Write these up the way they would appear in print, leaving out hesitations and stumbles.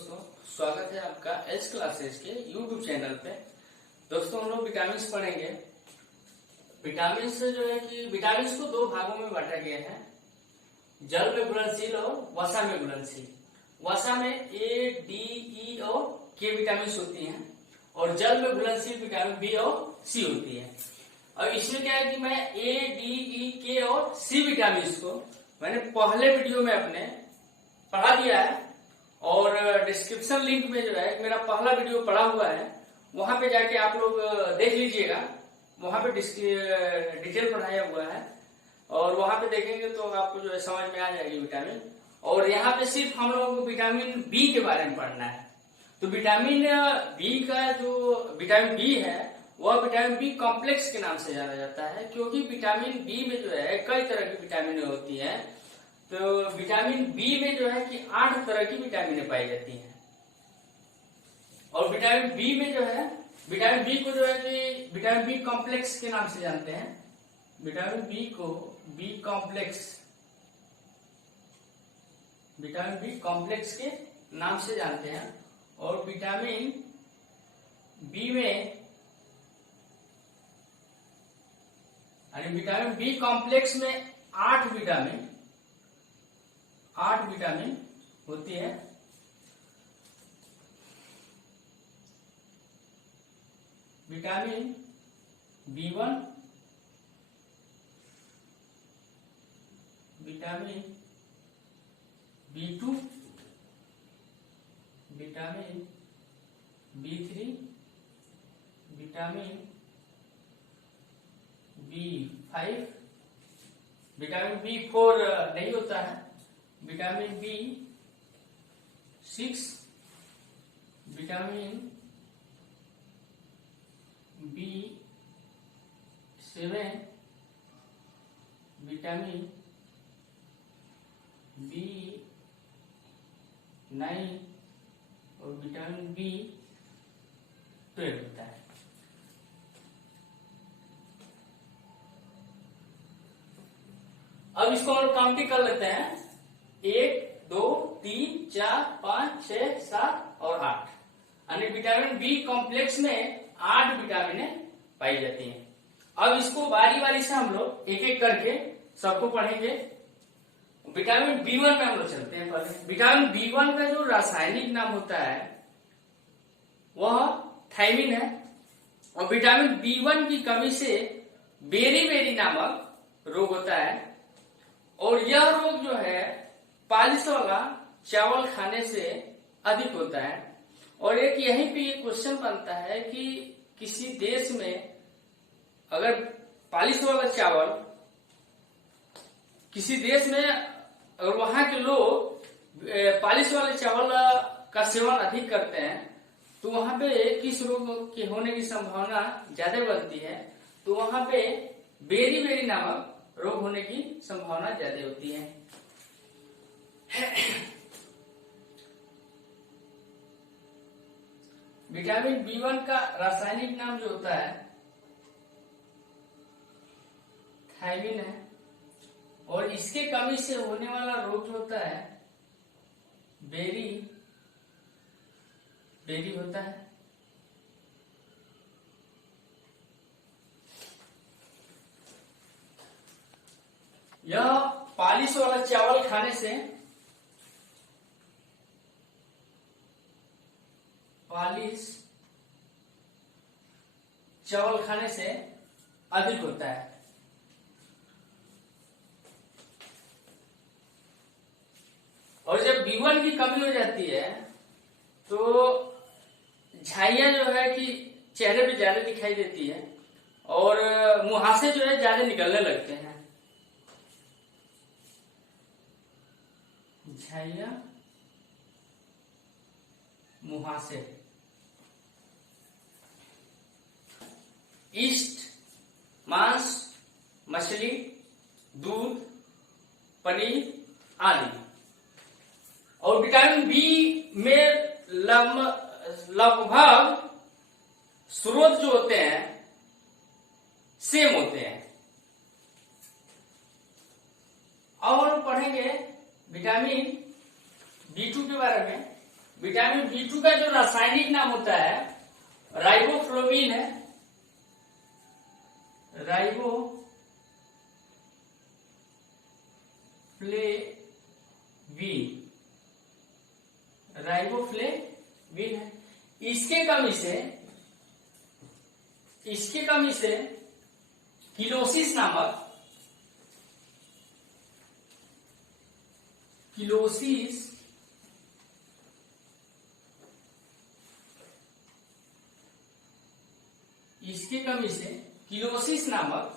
दोस्तों, स्वागत है आपका एच क्लासेस के यूट्यूब चैनल पे। दोस्तों, हम लोग विटामिन्स पढ़ेंगे। विटामिन्स जो है कि विटामिन्स को दो भागों में बांटा गया है, जल में घुलनशील और वसा में घुलनशील। वसा में ए, डी, ई और के विटामिन्स होती हैं और जल में घुलनशील विटामिन बी और सी होती है। और इसमें क्या है कि मैं ए, डी, ई, के और सी विटामिन्स को मैंने पहले वीडियो में अपने पढ़ा दिया है और डिस्क्रिप्शन लिंक में जो है मेरा पहला वीडियो पड़ा हुआ है, वहां पे जाके आप लोग देख लीजिएगा। वहां पे डिटेल पढ़ाया हुआ है और वहां पे देखेंगे तो आपको जो है समझ में आ जाएगी विटामिन। और यहाँ पे सिर्फ हम लोगों को विटामिन बी के बारे में पढ़ना है। तो विटामिन बी का जो विटामिन बी है वह विटामिन बी कॉम्प्लेक्स के नाम से जाना जाता है, क्योंकि विटामिन बी में जो है कई तरह की विटामिन होती है। तो विटामिन बी में जो है कि 8 तरह की विटामिन पाई जाती हैं। और विटामिन बी में जो है विटामिन बी को जो है कि विटामिन बी कॉम्प्लेक्स के नाम से जानते हैं। विटामिन बी को B complex, vitamin B complex के नाम से जानते हैं। और विटामिन बी में विटामिन बी कॉम्प्लेक्स में 8 विटामिन होती है। Vitamin B1, vitamin B2, vitamin B3, vitamin B5, vitamin B4 नहीं होता है, vitamin B6, vitamin B7, vitamin B9 और विटामिन B12 होता है। अब इसको हम लोग काउंटिंग कर लेते हैं। 1, 2, 3, 4, 5, 6, 7 और 8। यानी विटामिन बी कॉम्प्लेक्स में 8 विटामिन पाई जाती हैं। अब इसको बारी बारी से हम लोग एक एक करके सबको पढ़ेंगे। विटामिन B1 में हम लोग चलते हैं। पहले विटामिन B1 का जो रासायनिक नाम होता है वह थायमिन है। और विटामिन B1 की कमी से बेरी नामक रोग होता है। और यह रोग जो है पालिश वाला चावल खाने से अधिक होता है। और एक यहीं पे ये क्वेश्चन बनता है कि किसी देश में अगर पालिश वाला चावल, किसी देश में अगर वहां के लोग पालिश वाले चावल का सेवन अधिक करते हैं तो वहां पे किस रोग के होने की संभावना ज्यादा बनती है? तो वहां पे बेरी नामक रोग होने की संभावना ज्यादा होती है। विटामिन B1 का रासायनिक नाम जो होता है थायमिन है। और इसके कमी से होने वाला रोग जो होता है बेरी होता है। यह पालिश वाला चावल खाने से, पालिश चावल खाने से अधिक होता है। और जब B1 की कमी हो जाती है तो झाइयां जो है कि चेहरे पे ज्यादा दिखाई देती है और मुहासे जो है ज्यादा निकलने लगते हैं। झाइयां, मुहासे, ईस्ट, मांस, मछली, दूध, पनीर आदि। और विटामिन बी में लगभग स्रोत जो होते हैं सेम होते हैं। अब हम पढ़ेंगे विटामिन B2 के बारे में। विटामिन B2 का जो रासायनिक नाम होता है राइबोफ्लोविन है, राइबोफ्लेविन है। इसके कमी से किलोसिस नामक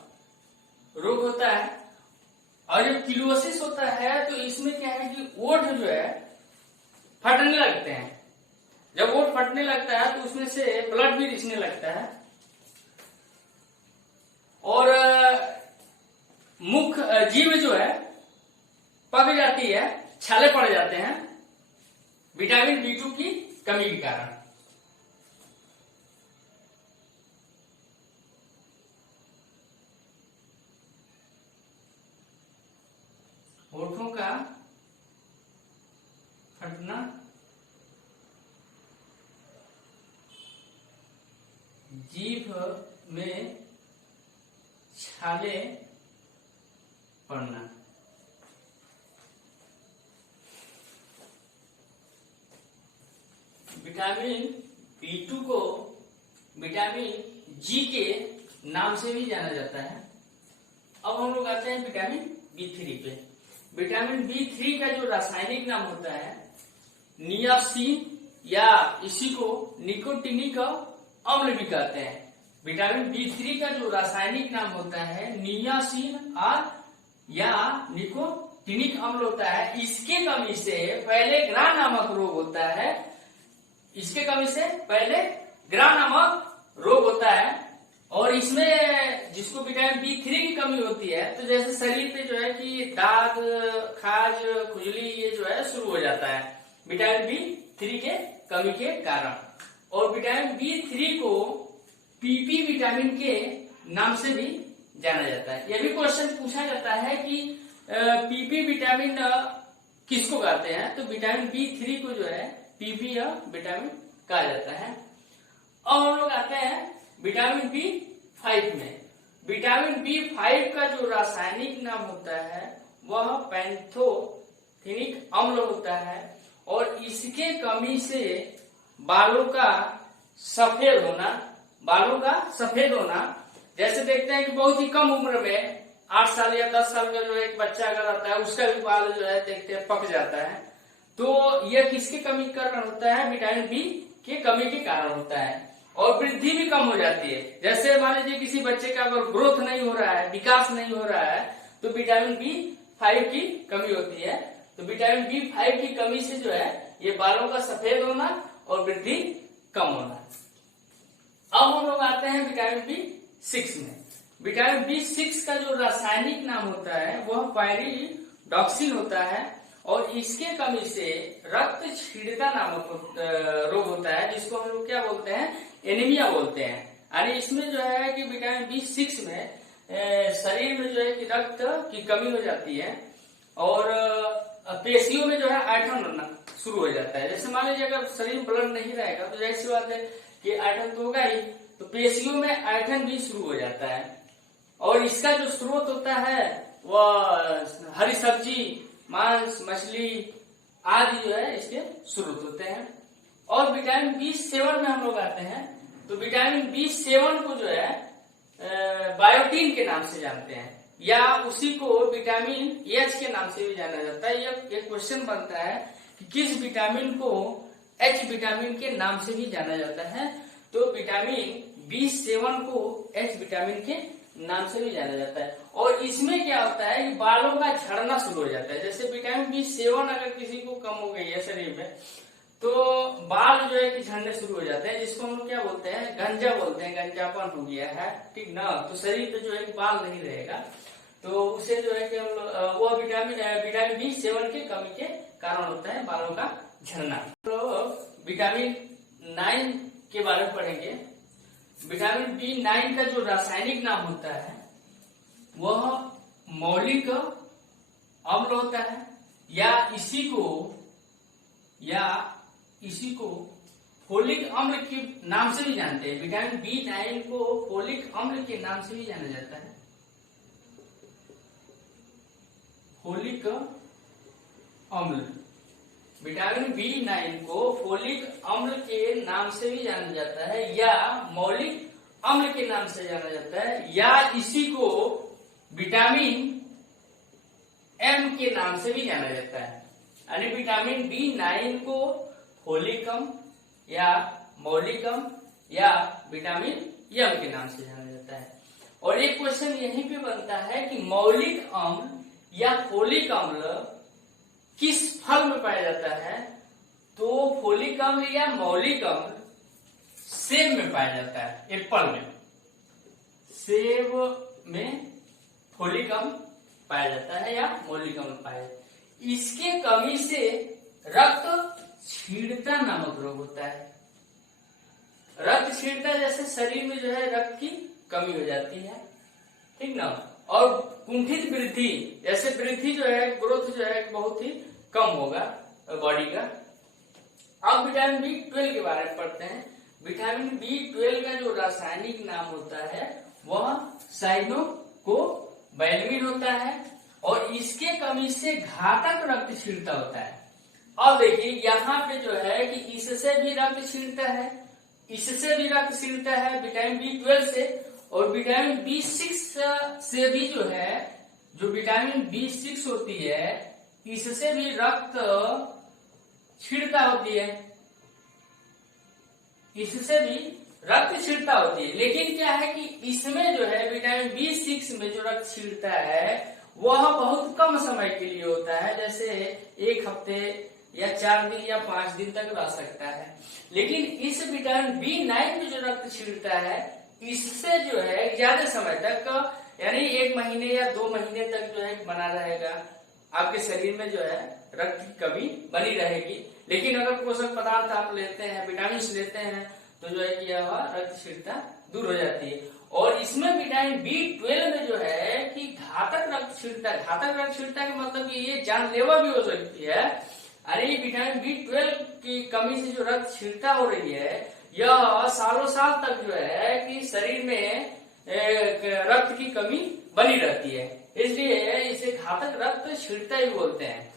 रोग होता है। और जब किलोसिस होता है तो इसमें क्या है कि ओठ जो है फटने लगते हैं। जब ओठ फटने लगता है तो उसमें से ब्लड भी रिसने लगता है और मुख जीभ जो है पक जाती है, छाले पड़ जाते हैं विटामिन B2 की कमी के कारण। होठों का फटना, जीभ में छाले पड़ना। विटामिन B2 को विटामिन G के नाम से भी जाना जाता है। अब हम लोग आते हैं विटामिन B3 पे। विटामिन B3 का जो रासायनिक नाम होता है नियासिन, या इसी को निकोटिनिक अम्ल भी कहते हैं। विटामिन B3 का जो रासायनिक नाम होता है नियासिन या निकोटिनिक अम्ल होता है। इसके कमी से पहले ग्रा नामक रोग होता है। और इसमें जिसको विटामिन B3 की कमी होती है तो जैसे शरीर पे जो है कि दाग, खाज, खुजली ये जो है शुरू हो जाता है विटामिन B3 के कमी के कारण। और विटामिन B3 को PP विटामिन के नाम से भी जाना जाता है। यह भी क्वेश्चन पूछा जाता है कि PP विटामिन किसको कहते हैं, तो विटामिन B3 को जो है PP विटामिन कहा जाता है। और हम लोग आते हैं विटामिन B5 में। विटामिन B5 का जो रासायनिक नाम होता है वह पैंथोथेनिक अम्ल होता है। और इसके कमी से बालों का सफेद होना, जैसे देखते हैं कि बहुत ही कम उम्र में 8 साल या 10 साल का जो एक बच्चा अगर रहता है उसका भी बाल जो है देखते हैं पक जाता है। तो यह किसके कमी के कारण होता है, विटामिन B के कमी के कारण होता है। और वृद्धि भी कम हो जाती है। जैसे मान लीजिए किसी बच्चे का अगर ग्रोथ नहीं हो रहा है, विकास नहीं हो रहा है, तो विटामिन B5 की कमी होती है। तो विटामिन B5 की कमी से जो है ये बालों का सफेद होना और वृद्धि कम होना। अब हम लोग आते हैं विटामिन B6 में। विटामिन B6 का जो रासायनिक नाम होता है वह पायरिडॉक्सिन होता है। और इसके कमी से रक्त क्षीणता नामक रोग होता है, जिसको हम लोग क्या बोलते हैं, एनीमिया बोलते हैं। यानी इसमें जो है कि विटामिन B6 में शरीर में जो है कि रक्त की कमी हो जाती है और पेशियों में जो है आयरन बनना शुरू हो जाता है। जैसे मान लीजिए अगर शरीर में ब्लड नहीं रहेगा तो जैसी बात है कि आयरन तो होगा ही, तो पेशियों में आयरन भी शुरू हो जाता है। और इसका जो स्रोत होता है वह हरी सब्जी, मांस, मछली आदि जो है इसके स्रोत होते हैं। और विटामिन B7 में हम लोग आते हैं तो विटामिन B7 को जो है बायोटीन के नाम से जानते हैं, या उसी को विटामिन H के नाम से भी जाना जाता है। ये एक क्वेश्चन बनता है कि किस विटामिन को H विटामिन के नाम से भी जाना जाता है, तो विटामिन B7 को H विटामिन के नाम से भी जाना जाता है। और इसमें क्या होता है कि बालों का झड़ना शुरू हो जाता है। जैसे विटामिन B7 अगर किसी को कम हो गई है शरीर में तो बाल जो है कि झड़ने शुरू हो जाते हैं, जिसको हम लोग क्या बोलते हैं, गंजा बोलते हैं, गंजापन हो गया है, ठीक ना। तो शरीर पे जो है बाल नहीं रहेगा, तो उसे जो है कि हम लोग वो विटामिन B7 की कमी के कारण होता है बालों का झड़ना। तो विटामिन 9 के बारे में पढ़ेंगे। विटामिन B9 का जो रासायनिक नाम होता है वह मौलिक अम्ल होता है, या इसी को फोलिक अम्ल के नाम से भी जानते हैं। विटामिन B9 को फोलिक अम्ल के नाम से भी जाना जाता है। फोलिक अम्ल, विटामिन B9 को फोलिक अम्ल के नाम से भी जाना जाता है, या मौलिक अम्ल के नाम से जाना जाता है, या इसी को विटामिन M के नाम से भी जाना जाता है। यानी विटामिन B9 को फोलिक अम्ल या मौलिक अम्ल या विटामिन M के नाम से जाना जाता है। और एक क्वेश्चन यहीं पे बनता है कि मौलिक अम्ल या फोलिक अम्ल किस फल में पाया जाता है? तो फोलिक अम्ल या मौलिक अम्ल सेब में पाया जाता है, एप्पल में। सेब में फोलिक अम्ल पाया जाता है या मौलिक अम्ल पाया जाता है। इसके कमी से रक्त क्षीणता नामक रोग होता है। रक्त क्षीणता जैसे शरीर में जो है रक्त की कमी हो जाती है, ठीक ना। और कुंठित वृद्धि, जैसे वृद्धि जो है, ग्रोथ जो है बहुत ही कम होगा बॉडी का। अब विटामिन B12 के बारे में पढ़ते हैं। विटामिन B12 का जो रासायनिक नाम होता है वह साइनोकोबैलमिन होता है, और इसके कमी से घातक रक्त क्षीणता होता है। अब देखिए यहाँ पे जो है कि इससे भी रक्त क्षीणता है, इससे भी रक्त क्षीणता है विटामिन B12 से, और विटामिन B6 से भी जो है, जो विटामिन B6 होती है इससे भी रक्त क्षीणता होती है, इससे भी रक्त क्षीणता होती है। लेकिन क्या है कि इसमें जो है विटामिन B6 में जो रक्त क्षीणता है वह बहुत कम समय के लिए होता है, जैसे 1 हफ्ते या 4 दिन या 5 दिन तक रह सकता है। लेकिन इस विटामिन B9 में जो रक्त क्षीणता है इससे जो है ज्यादा समय तक, यानी 1 महीने या 2 महीने तक जो है बना रहेगा। आपके शरीर में जो है रक्त की कमी बनी रहेगी। लेकिन अगर पोषक पदार्थ आप लेते हैं, विटामिन लेते हैं, तो जो है कि यह रक्त क्षीणता दूर हो जाती है। और इसमें विटामिन B12 में जो है कि घातक रक्त क्षीणता, घातक रक्त क्षीणता का मतलब कि ये जानलेवा भी हो सकती है। अरे विटामिन B12 की कमी से जो रक्त क्षीणता हो रही है यह सालों साल तक जो है कि शरीर में रक्त की कमी बनी रहती है, इसलिए इसे घातक रक्त क्षीणता ही बोलते हैं,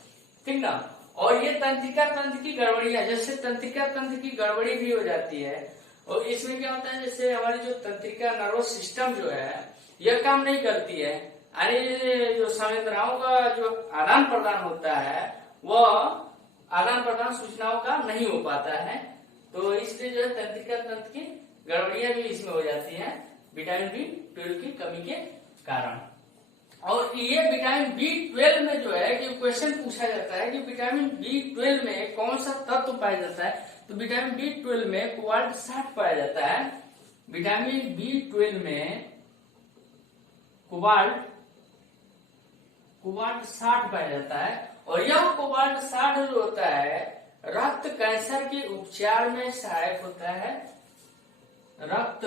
ठीक ना। और ये तंत्रिका तंत्र की गड़बड़ियां, जैसे तंत्रिका तंत्र की गड़बड़ी भी हो जाती है। और इसमें क्या होता है, जैसे हमारी जो तंत्रिका नर्वस सिस्टम जो है यह काम नहीं करती है, यानी जो संवेदनाओं का जो आदान प्रदान होता है वह आदान प्रदान सूचनाओं का नहीं हो पाता है। तो इसलिए जो है तंत्रिका तंत्र की गड़बड़ियां भी इसमें हो जाती हैं विटामिन B12 की कमी के कारण। और ये विटामिन B12 में जो है कि क्वेश्चन पूछा जाता है कि विटामिन B12 में कौन सा तत्व पाया जाता है, तो विटामिन B12 में कोबाल्ट 60 पाया जाता है। विटामिन B12 में कोबाल्ट 60 पाया जाता है, और यह कोबाल्ट 60 जो होता है रक्त कैंसर के उपचार में सहायक होता है। रक्त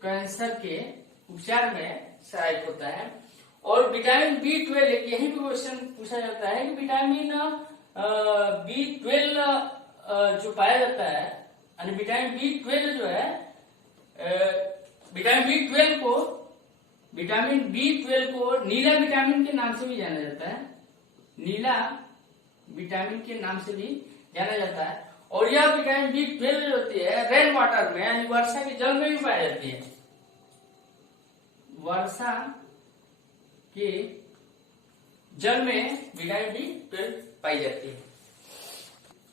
कैंसर के उपचार में सहायक होता है। और विटामिन B12, यही भी क्वेश्चन पूछा जाता है कि विटामिन B12 जो पाया जाता है, यानी विटामिन B12 जो है, विटामिन B12 को नीला विटामिन के नाम से भी जाना जाता है, नीला विटामिन के नाम से भी जाना जाता है। और यह विटामिन B12 जो होती है रेन वाटर में, यानी वर्षा के जल में भी पाई जाती है, वर्षा के जल में विटामिन B12 पाई जाती है।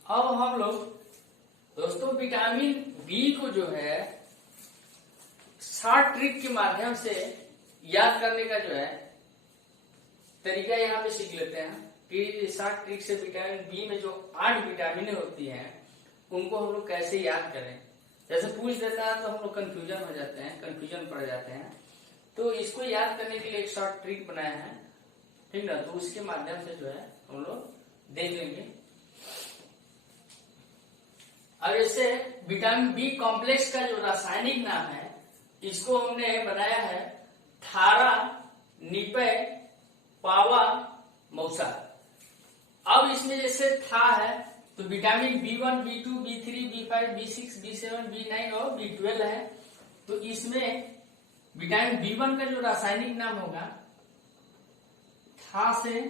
अब हम लोग दोस्तों विटामिन B को जो है शॉर्ट ट्रिक के माध्यम से याद करने का जो है तरीका यहाँ पे सीख लेते हैं कि शॉर्ट ट्रिक से विटामिन B में जो 8 विटामिन होती हैं उनको हम लोग कैसे याद करें। जैसे पूछ देता है तो हम लोग कंफ्यूजन हो जाते हैं, कंफ्यूजन पड़ जाते हैं। तो इसको याद करने के लिए एक शॉर्ट ट्रिक बनाया है, ठीक ना। तो उसके माध्यम से जो है हम लोग देख लेंगे। अब जैसे विटामिन B कॉम्प्लेक्स का जो रासायनिक नाम है इसको हमने बनाया है थारा निपय पावा मौसा। अब इसमें जैसे था है तो vitamin B1, B2, B3, B5, B6, B7, B9 और B12 है। तो इसमें विटामिन B1 का जो रासायनिक नाम होगा था से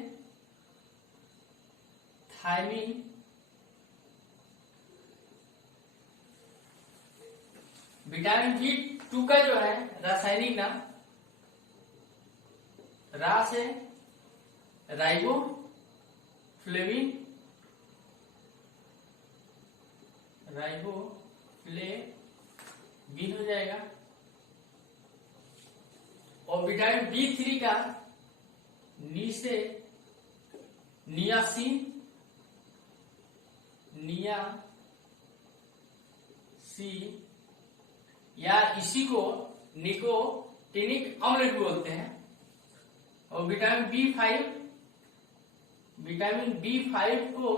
थायमिन, विटामिन B2 का जो है रासायनिक नाम रा से राइबोफ्लेविन, राइबोफ्लेविन हो जाएगा। और विटामिन B3 का नी से नियासिन, या इसी को निकोटिनिक अम्ल भी बोलते हैं। और विटामिन B5 को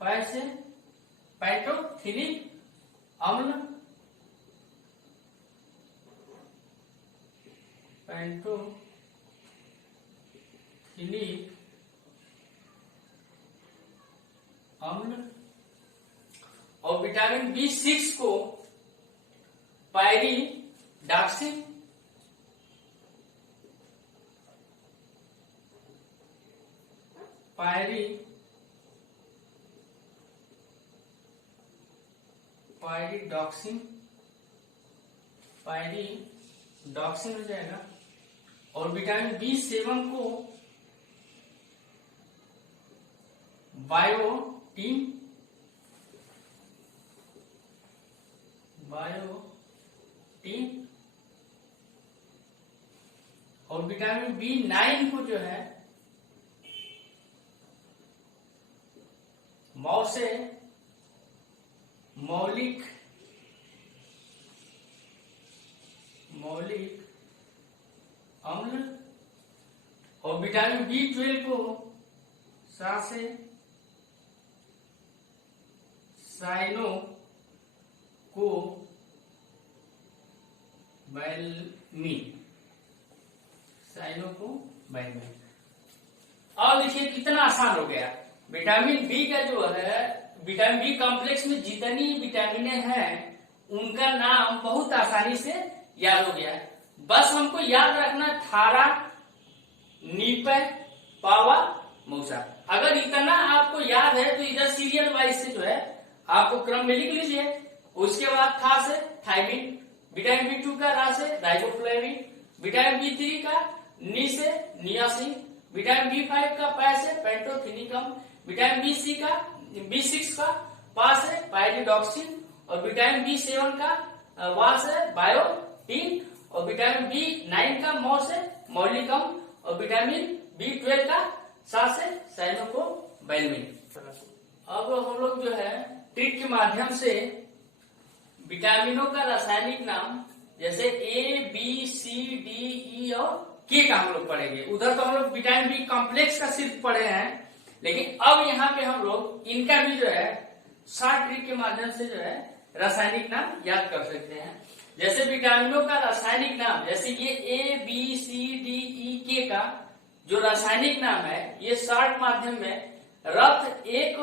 पैसे पैंटोथिनिक अम्ल, पैंटोथिनिक अम्ल। और विटामिन B6 को पायरिडॉक्सिन, पायरिडॉक्सिन हो जाएगा। और विटामिन B7 को बायोटीन, और विटामिन B9 को जो है मौलिक अम्ल। और विटामिन B12 को सा से साइनोकोबैलमिन। अब देखिए कितना आसान हो गया। विटामिन बी का जो है, विटामिन बी कॉम्प्लेक्स में जितनी विटामिन हैं उनका नाम बहुत आसानी से याद हो गया। बस हमको याद रखना थारा, नीपे, पावा, मौसा। अगर इतना आपको याद है तो इधर सीरियल वाइज से जो है आपको क्रम में लिख लीजिए। उसके बाद था से थायमिन, विटामिन B2 का रा से राइबोफ्लेविन, विटामिन B3 का नी से नियासिन, विटामिन B5 का पै से पेंटोथिनिकम, विटामिन B6 का पा से पायरिडॉक्सिन, और विटामिन B7 का वा से बायोटीन, और विटामिन B9 का मौ से मौलिकम, और विटामिन B12 का सा से साइनोकोबैलमिन। अब हम लोग जो है ट्रिक के माध्यम से विटामिनों का रासायनिक नाम जैसे A, B, C, D, E और K का हम लोग पढ़ेंगे। उधर तो हम लोग विटामिन बी कॉम्प्लेक्स का सिर्फ पढ़े हैं, लेकिन अब यहाँ पे हम लोग इनका भी जो है शॉर्ट ट्रिक के माध्यम से जो है रासायनिक नाम याद कर सकते हैं। जैसे विटामिनों का रासायनिक नाम, जैसे ये A, B, C, D, E, K का जो रासायनिक नाम है, ये शॉर्ट माध्यम में रक्त एक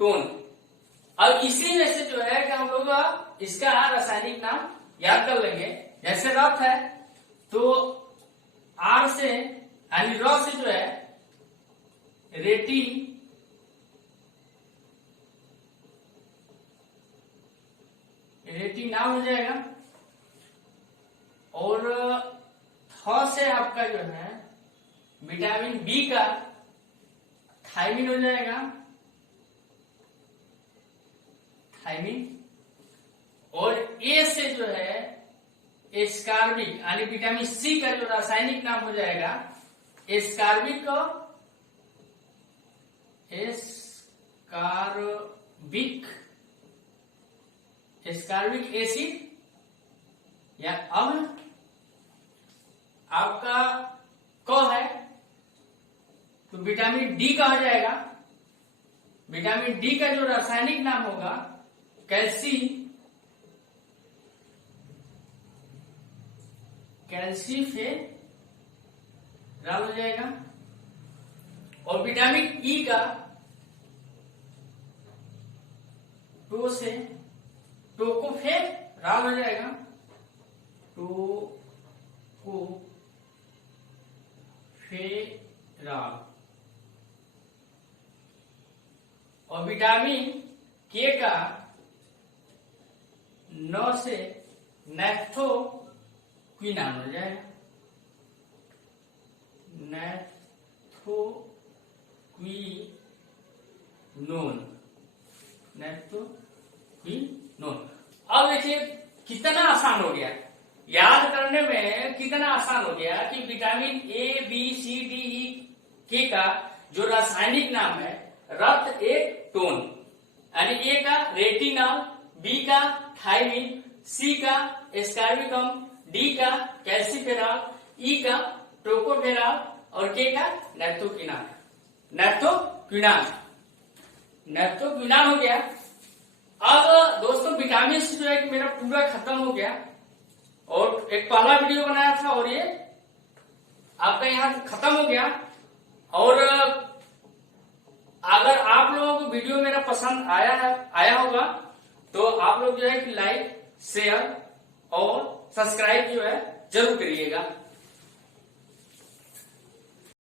टोन। अब इसी में से जो है कि हम लोग इसका रासायनिक नाम याद कर लेंगे। जैसे रक्त है तो R से यानी र से जो है रेटिना हो जाएगा। और थ से आपका जो है विटामिन बी का थायमिन हो जाएगा, और ए से जो है एस्कार्बिक यानी विटामिन सी का जो रासायनिक नाम हो जाएगा एस्कार्बिक एसिड या अम्ल। आपका क है तो विटामिन डी का हो जाएगा। विटामिन डी का जो रासायनिक नाम होगा कैल्सीफेरेट राल हो जाएगा। और विटामिन ई का टो से टोकोफेराल हो जाएगा, टोकोफेराल। और विटामिन के का न से नैप्थोक्विनान हो जाएगा, नैप्थोक्विनोन। अब देखिए कितना आसान हो गया, याद करने में कितना आसान हो गया कि vitamin A B C D E के का जो रासायनिक नाम है रक्त एक टोन, यानी ए का रेटिनॉल, बी का थायमिन, सी का एस्कार्बिकम, डी का कैल्सिफेरॉल, ई का टोकोफेरॉल और के का नैप्थोक्विनान हो गया। अब दोस्तों विटामिन जो है कि मेरा पूरा खत्म हो गया, और एक पहला वीडियो बनाया था और ये आपका यहाँ खत्म हो गया। और अगर आप लोगों को वीडियो मेरा पसंद आया होगा तो आप लोग जो है कि लाइक, शेयर और सब्सक्राइब जो है जरूर करिएगा।